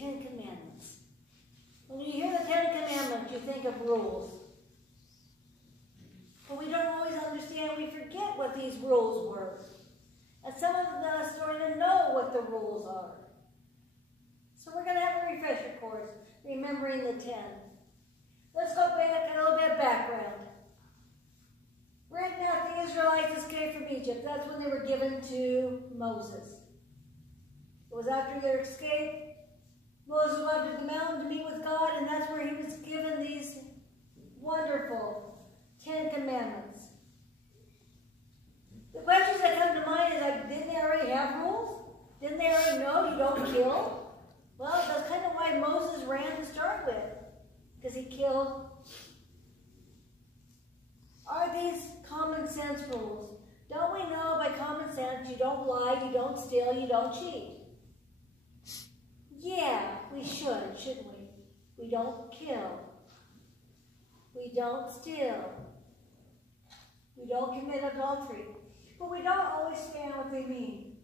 Ten Commandments. When you hear the Ten Commandments, you think of rules. But we don't always understand, we forget what these rules were. And some of us don't even know what the rules are. So we're going to have a refresher course, remembering the 10. Let's go back a little bit of background. Right now, the Israelites escaped from Egypt. That's when they were given to Moses. It was after their escape. Moses went up to the mountain to meet with God, and that's where he was given these wonderful 10 Commandments. The questions that come to mind is like, didn't they already have rules? Didn't they already know you don't kill? Well, that's kind of why Moses ran to start with, because he killed. Are these common sense rules? Don't we know by common sense you don't lie, you don't steal, you don't cheat? Yeah, we should, shouldn't we? We don't kill. We don't steal. We don't commit adultery. But we don't always stand what they mean.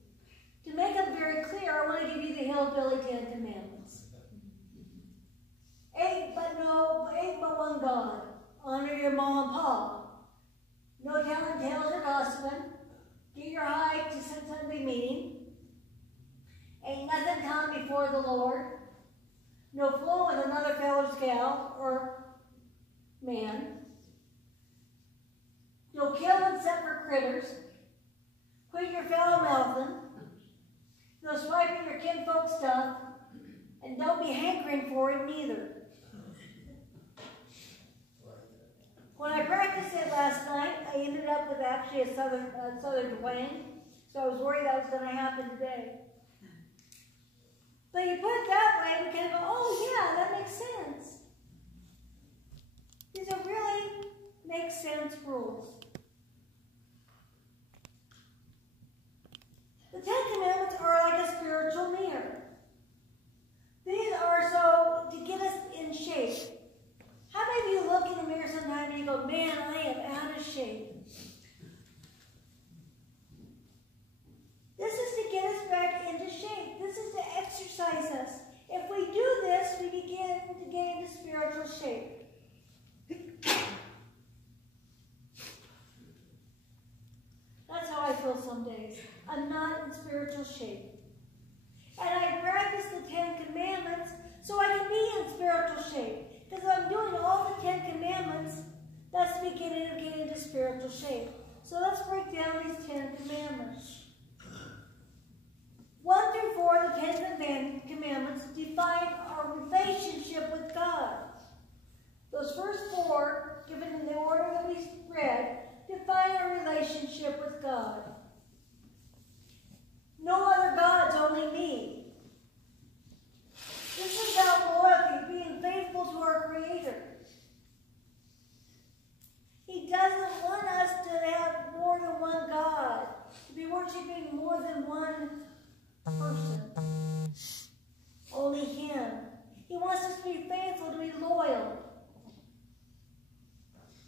To make them very clear, I want to give you the hillbilly 10 Commandments. Ain't but one God. Honor your mom and pa. No telling tales or gossiping. Get your hide to Sunday meeting. Ain't nothing come before the Lord. No fooling with another fellow's gal or man. No killing except for critters. Quit your foul mouthing. No swiping your kinfolk stuff. And don't be hankering for it neither. When I practiced it last night, I ended up with actually a southern twang. So I was worried that was going to happen today. But you put it that way, we can go, oh yeah, that makes sense. These are really make sense rules. The 10 Commandments are like a spiritual mirror. These are so to get us in shape. How many of you look in the mirror sometimes and you go, man, I am out of shape? This is to get us back into shape. This is to exercise us. If we do this, we begin to get into spiritual shape. That's how I feel some days. I'm not in spiritual shape. And I practice the 10 Commandments so I can be in spiritual shape. Because I'm doing all the 10 Commandments, that's the beginning of getting into spiritual shape. So let's break down these 10 Commandments. 1 through 4, the 10 Commandments define our relationship with God. Those first 4, given in the order that we read, define our relationship with God. No other gods, only me. This is about loyalty, being faithful to our Creator. He doesn't want us to have more than one God, to be worshiping more than one person. Only Him. He wants us to be faithful, to be loyal.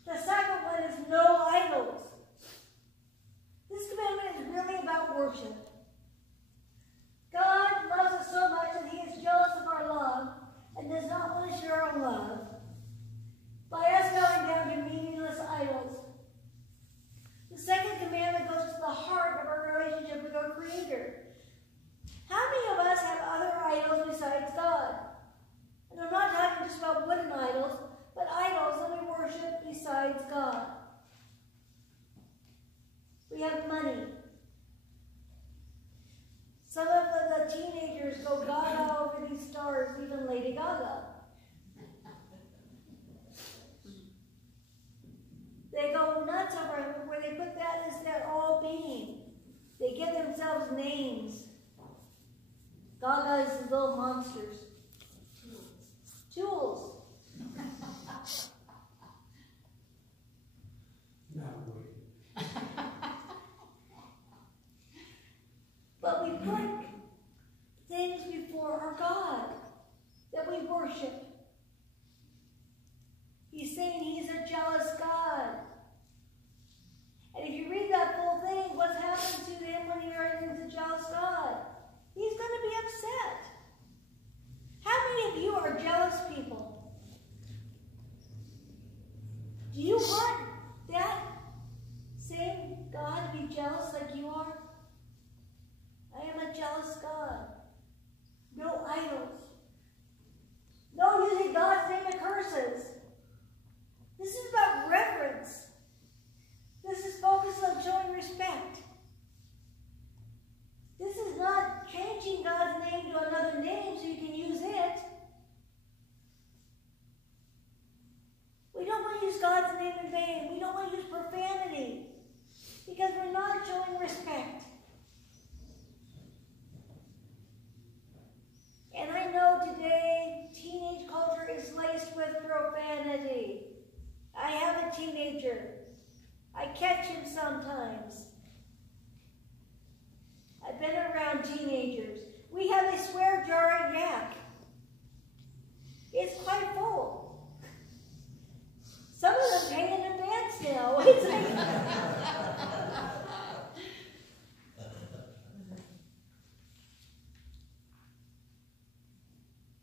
The second one is no idols. This commandment is really about worship. God loves us so much that He is jealous of our love and does not want to share our love by us going down to meaningless idols. The second commandment goes to the heart of our relationship with our Creator. How many of us have other idols besides God? And I'm not talking just about wooden idols, but idols that we worship besides God. We have money. Some of the teenagers go gaga over these stars, even Lady Gaga. They go nuts over it, where they put that as their all-being. They give themselves names. Gaga is the little monsters. Tools. But we put things before our God that we worship. He's saying He's a jealous God. And if you read that full thing, what's happened to Him when He is a jealous God? He's going to be upset. a teenager. I catch him sometimes. I've been around teenagers. We have a swear jar at Yak. It's quite full. Some of them pay in advance now. It's like,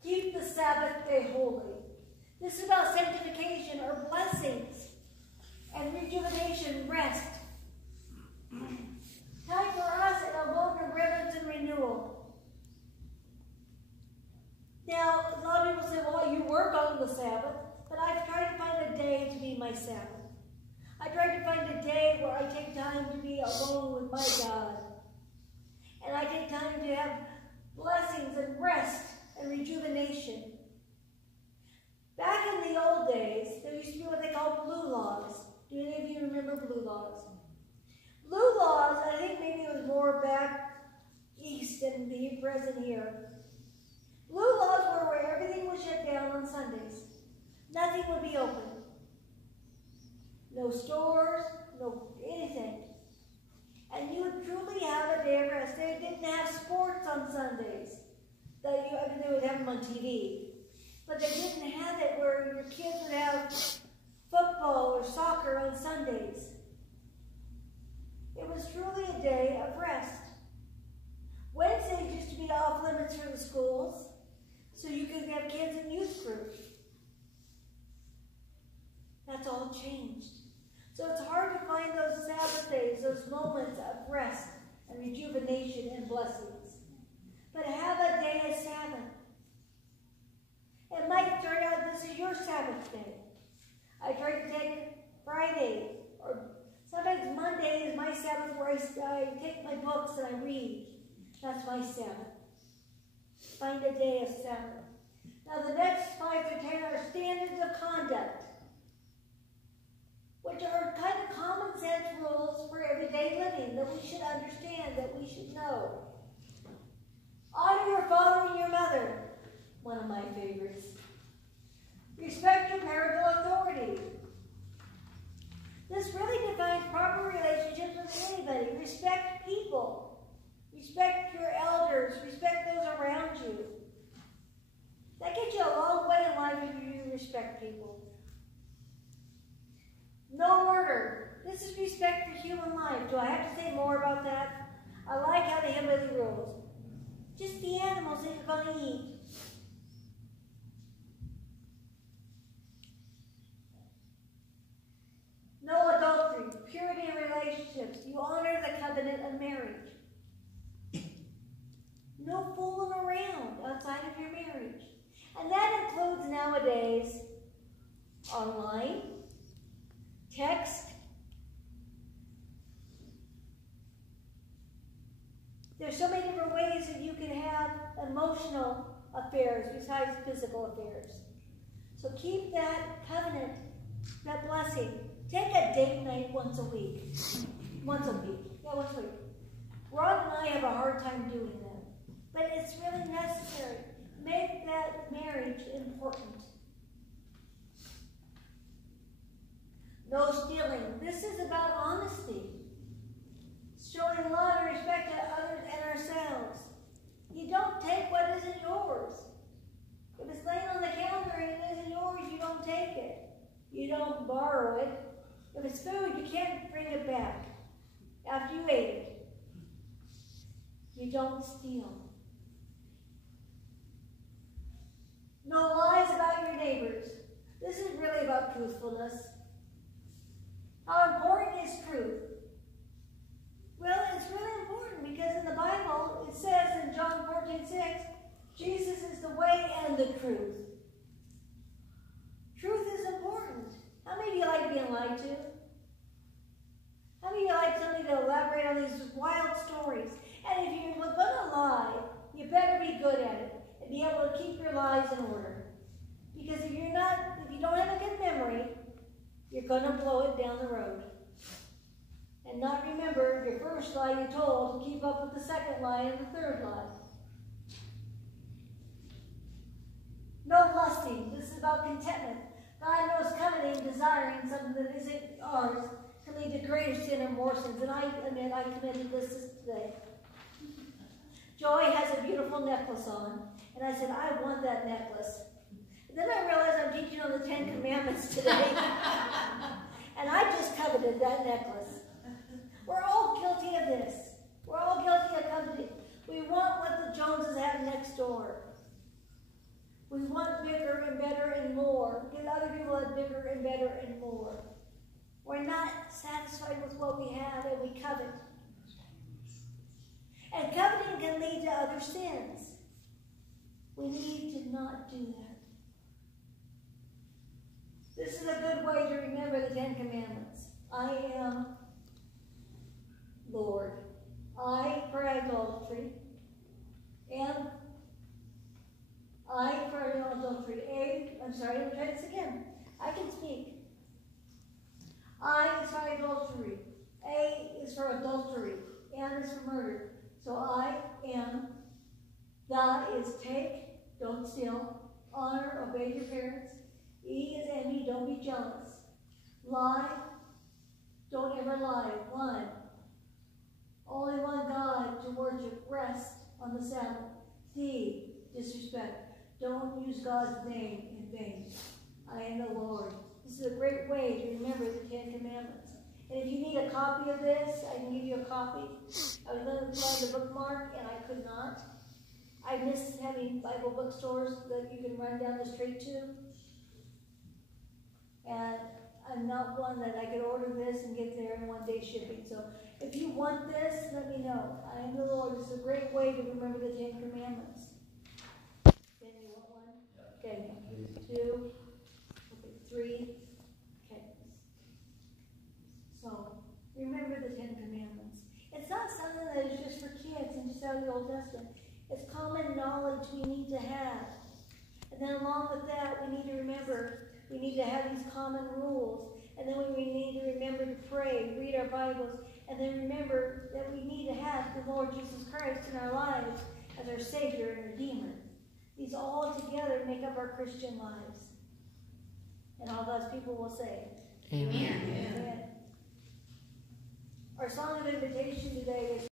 keep the Sabbath day holy. This is about sanctification or blessings and rejuvenation, rest. Time for us and a longer reverence and renewal. Now, a lot of people say, well, you work on the Sabbath, but I've tried to find a day to be my Sabbath. I try to find a day where I take time to be alone with my God. And I take time to have blessings and rest and rejuvenation. Back in the old days, there used to be what they called blue laws. Do any of you remember blue laws? Blue laws, I think maybe it was more back east than the present here. Blue laws were where everything was shut down on Sundays. Nothing would be open. No stores, no anything. And you would truly have a day of rest. They didn't have sports on Sundays. I mean, they would have them on TV. But they didn't have it where your kids would have football or soccer on Sundays. It was truly a day of rest. Wednesdays used to be off limits for the schools, so you could have kids in youth group. That's all changed. So it's hard to find those Sabbath days, those moments of rest and rejuvenation and blessings. But have a day of Sabbath. It might turn out this is your Sabbath day. I try to take Friday, or sometimes Monday is my Sabbath where I take my books and I read. That's my Sabbath. Find a day of Sabbath. Now the next 5 to 10 are standards of conduct, which are kind of common sense rules for everyday living that we should understand, that we should know. Honor your father and your mother, one of my favorites. Respect your parental authority. This really defines proper relationships with anybody. Respect people. Respect your elders. Respect those around you. That gets you a long way in life if you respect people. No murder. This is respect for human life. Do I have to say more about that? I like how they have the rules. Just the animals that you're going to eat. No adultery, purity in relationships. You honor the covenant of marriage. No fooling around outside of your marriage. And that includes nowadays online, text. There's so many different ways that you can have emotional affairs besides physical affairs. So keep that covenant, that blessing. Take a date night once a week. Once a week. Yeah, once a week. Rod and I have a hard time doing that. But it's really necessary. Make that marriage important. No stealing. This is about honesty. Showing love and respect to others and ourselves. You don't take what isn't yours. If it's laying on the counter and it isn't yours, you don't take it. You don't borrow it. If it's food, you can't bring it back after you ate it. You don't steal. No lies about your neighbors. This is really about truthfulness. How important is truth? Well, it's really important because in the Bible, it says in John 14:6, Jesus is the way and the truth. Truth is important. How many of you like being lied to? How many of you like somebody to elaborate on these wild stories? And if you're going to lie, you better be good at it and be able to keep your lies in order. Because if you don't have a good memory, you're going to blow it down the road. And not remember your first lie you told to keep up with the second lie and the third lie. No lusting. This is about contentment. God knows coveting, desiring something that isn't ours, can lead to greater sin or more sins. And I admit I committed this today. Joy has a beautiful necklace on, and I said, I want that necklace. And then I realized I'm teaching on the 10 Commandments today, and I just coveted that necklace. We're all guilty of this. We're all guilty of coveting. We want what the Joneses have next door. We want bigger and better and more, because other people have bigger and better and more. We're not satisfied with what we have, and we covet. And coveting can lead to other sins. We need to not do that. This is a good way to remember the 10 Commandments. I am Lord. I for idolatry. And I for adultery. Let me try this again. I can speak. I is for adultery. A is for adultery. N is for murder. So I am. The is take, don't steal. Honor, obey your parents. E is envy, don't be jealous. Lie, don't ever lie. 1. Only one God to worship. Rest on the Sabbath. D, disrespect. Don't use God's name in vain. I am the Lord. This is a great way to remember the 10 Commandments. And if you need a copy of this, I can give you a copy. I was going to find the bookmark, and I could not. I miss having Bible bookstores that you can run down the street to. And I'm not one that I could order this and get there in 1 day shipping. So if you want this, let me know. I am the Lord. It's a great way to remember the 10 Commandments. Ben, you want one? Okay. 2. Okay. 3. Okay. So remember the 10 Commandments. It's not something that is just for kids and just out of the Old Testament. It's common knowledge we need to have. And then along with that, we need to remember we need to have these common rules. And then we need to remember to pray, read our Bibles, and then remember that we need to have the Lord Jesus Christ in our lives as our Savior and Redeemer. These all together make up our Christian lives. And all God's people will say, Amen. Amen. Our song of invitation today is